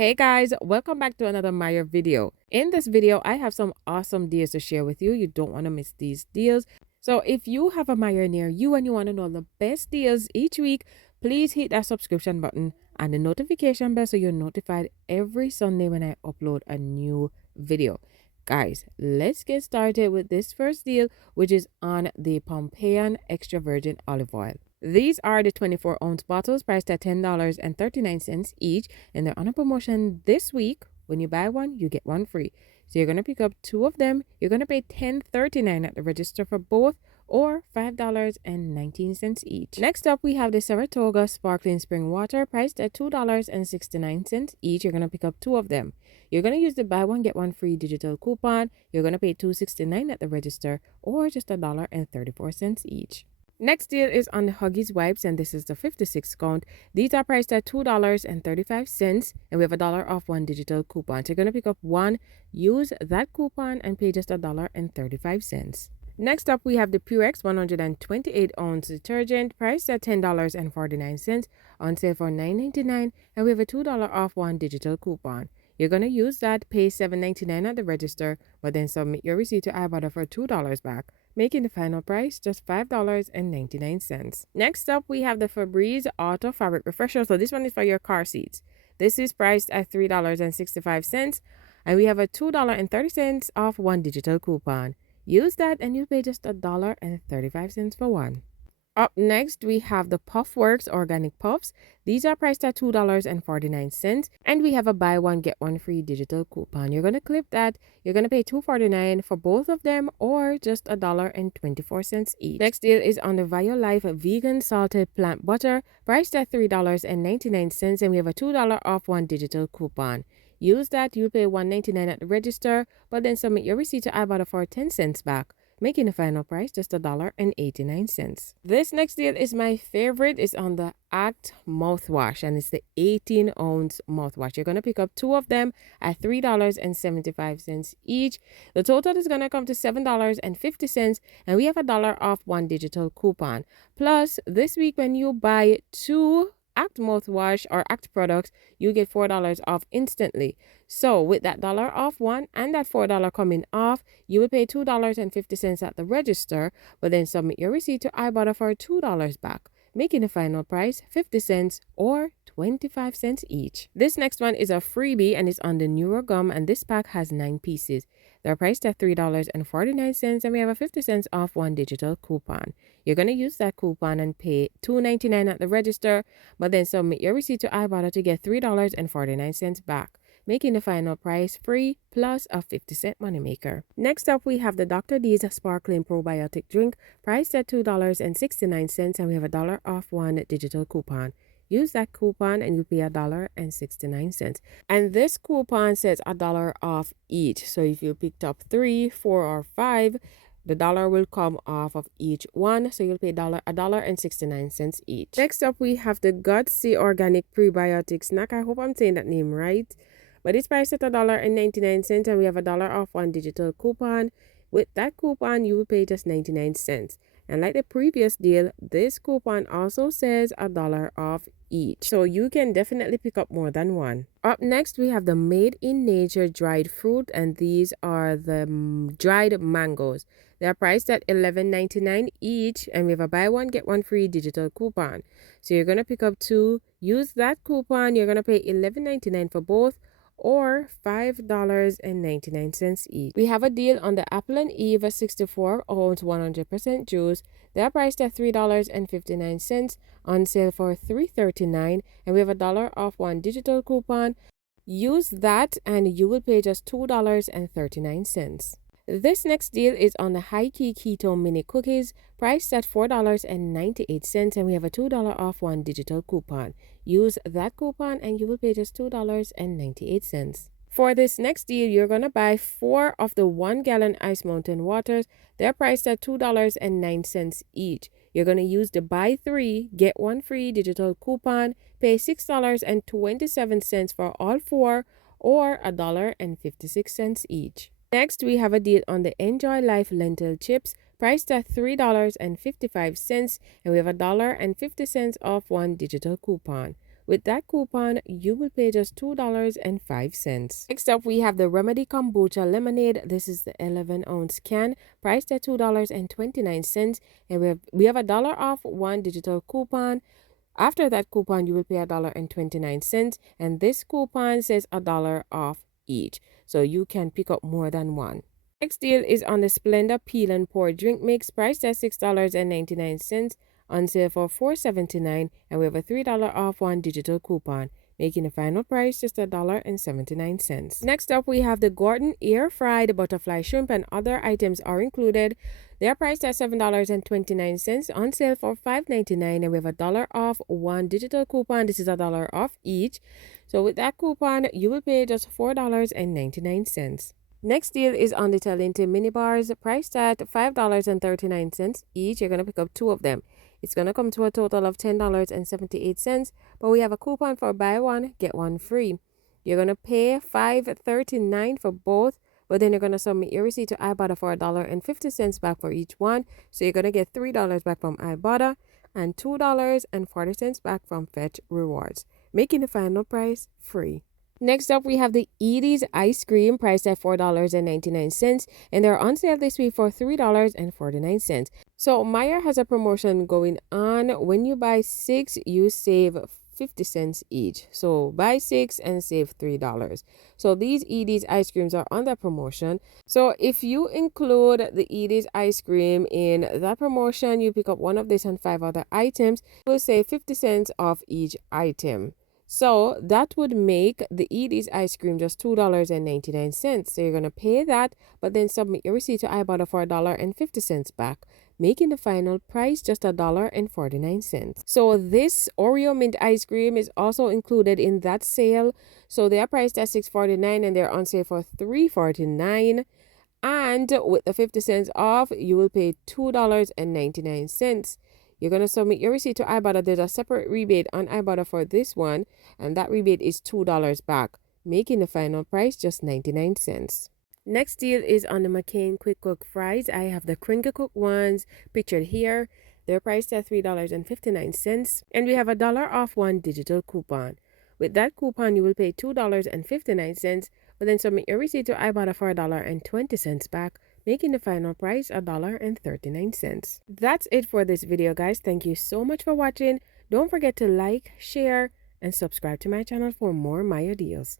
Hey guys, welcome back to another Meijer video. In this video, I have some awesome deals to share with you. You don't want to miss these deals. So if you have a Meijer near you and you want to know the best deals each week, please hit that subscription button and the notification bell so you're notified every Sunday when I upload a new video. Guys, let's get started with this first deal, which is on the Pompeian extra virgin olive oil. These are the 24-ounce bottles priced at $10.39 each, and they're on a promotion this week. When you buy one, you get one free. So you're going to pick up two of them. You're going to pay $10.39 at the register for both, or $5.19 each. Next up, we have the Saratoga Sparkling Spring Water priced at $2.69 each. You're going to pick up two of them. You're going to use the buy one, get one free digital coupon. You're going to pay $2.69 at the register, or just $1.34 each. Next deal is on the Huggies wipes, and this is the 56 count. These are priced at $2.35, and we have $1 off one digital coupon. So you're going to pick up one, use that coupon, and pay just $1.35. Next up, we have the Purex 128-ounce detergent priced at $10.49, on sale for $9.99, and we have a $2 off one digital coupon. You're going to use that, pay $7.99 at the register, but then submit your receipt to IBOTTA for $2 back, making the final price just $5.99. Next up, we have the Febreze Auto Fabric Refresher. So this one is for your car seats. This is priced at $3.65, and we have a $2.30 off one digital coupon. Use that and you pay just $1.35 for one. Up next, we have the Puffworks Organic Puffs. These are priced at $2.49, and we have a buy one, get one free digital coupon. You're going to clip that. You're going to pay $2.49 for both of them, or just $1.24 each. Next deal is on the Violife Vegan Salted Plant Butter, priced at $3.99, and we have a $2 off one digital coupon. Use that. You pay $1.99 at the register, but then submit your receipt to IBOTTA for 10 cents back, making the final price just $1.89. This next deal is my favorite. It's on the Act mouthwash, and it's the 18-ounce mouthwash. You're going to pick up two of them at $3.75 each. The total is going to come to $7.50, and we have $1 off one digital coupon. Plus, this week when you buy two Act mouthwash or Act products, you get $4 off instantly. So with that $1 off one and that $4 coming off, you will pay $2.50 at the register, but then submit your receipt to IBOTTA for $2 back, making the final price 50 cents or 25 cents each. This next one is a freebie, and it's on the Neuro Gum, and this pack has 9 pieces. They're priced at $3.49, and we have a 50 cents off one digital coupon. You're going to use that coupon and pay $2.99 at the register, but then submit your receipt to IBOTTA to get $3.49 back, making the final price free plus a 50-cent moneymaker. Next up, we have the Dr. D's Sparkling Probiotic Drink, priced at $2.69, and we have $1 off one digital coupon. Use that coupon and you pay $1.69. And this coupon says $1 off each. So if you picked up 3, 4, or 5, the dollar will come off of each one. So you'll pay $1.69 each. Next up, we have the Gutsy Organic Prebiotic Snack. I hope I'm saying that name right. But it's priced at $1.99, and we have $1 off one digital coupon. With that coupon, you will pay just 99 cents. And like the previous deal, this coupon also says $1 off each. So you can definitely pick up more than one. Up next, we have the Made in Nature dried fruit, and these are the dried mangoes. They're priced at $11.99 each, and we have a buy one, get one free digital coupon. So you're going to pick up two. Use that coupon. You're going to pay $11.99 for both, or $5.99 each. We have a deal on the Apple and Eve 64-ounce 100% juice. They're priced at $3.59, on sale for $3.39, and we have $1 off one digital coupon. Use that and you will pay just $2.39. This next deal is on the High Key Keto Mini Cookies, priced at $4.98, and we have a $2 off one digital coupon. Use that coupon and you will pay just $2.98. For this next deal, you're going to buy 4 of the 1-gallon Ice Mountain waters. They're priced at $2.09 each. You're going to use the buy 3, get 1 free digital coupon, pay $6.27 for all 4, or $1.56 each. Next, we have a deal on the Enjoy Life lentil chips, priced at $3.55, and we have $1.50 off one digital coupon. With that coupon, you will pay just $2.05. Next up, we have the Remedy Kombucha Lemonade. This is the 11-ounce can, priced at $2.29, and we have $1 off one digital coupon. After that coupon, you will pay $1.29, and this coupon says $1 off each, so you can pick up more than one. Next deal is on the Splenda Peel and Pour Drink Mix, priced at $6.99, on sale for $4.79, and we have a $3 off one digital coupon, making the final price just $1.79. Next up, we have the Gordon Air Fried Butterfly Shrimp, and other items are included. They are priced at $7.29, on sale for $5.99, and we have $1 off one digital coupon. This is $1 off each. So with that coupon, you will pay just $4.99. Next deal is on the Talente mini bars, priced at $5.39 each. You're going to pick up 2 of them. It's going to come to a total of $10.78, but we have a coupon for buy one, get one free. You're going to pay $5.39 for both, but then you're going to submit your receipt to IBOTTA for $1.50 back for each one. So you're going to get $3 back from IBOTTA and $2.40 back from Fetch Rewards, making the final price free. Next up, we have the Edie's ice cream, priced at $4.99, and they're on sale this week for $3.49. So Meijer has a promotion going on. When you buy 6, you save 50 cents each. So buy 6 and save $3. So these Edie's ice creams are on that promotion. So if you include the Edie's ice cream in that promotion, you pick up one of this and 5 other items, you'll save 50 cents off each item. So that would make the Edie's ice cream just $2.99. So you're going to pay that, but then submit your receipt to IBOTTA for $1.50 back, making the final price just $1.49. So this Oreo mint ice cream is also included in that sale. So they are priced at $6.49 and they're on sale for $3.49. And with the 50 cents off, you will pay $2.99. You're going to submit your receipt to IBOTTA. There's a separate rebate on IBOTTA for this one, and that rebate is $2 back, making the final price just 99 cents. Next deal is on the McCain Quick Cook fries. I have the crinkle cook ones pictured here. They're priced at $3.59, and we have $1 off one digital coupon. With that coupon, you will pay $2.59, but then submit your receipt to IBOTTA for $1.20 back, making the final price $1.39. That's it for this video, guys. Thank you so much for watching. Don't forget to like, share, and subscribe to my channel for more Meijer deals.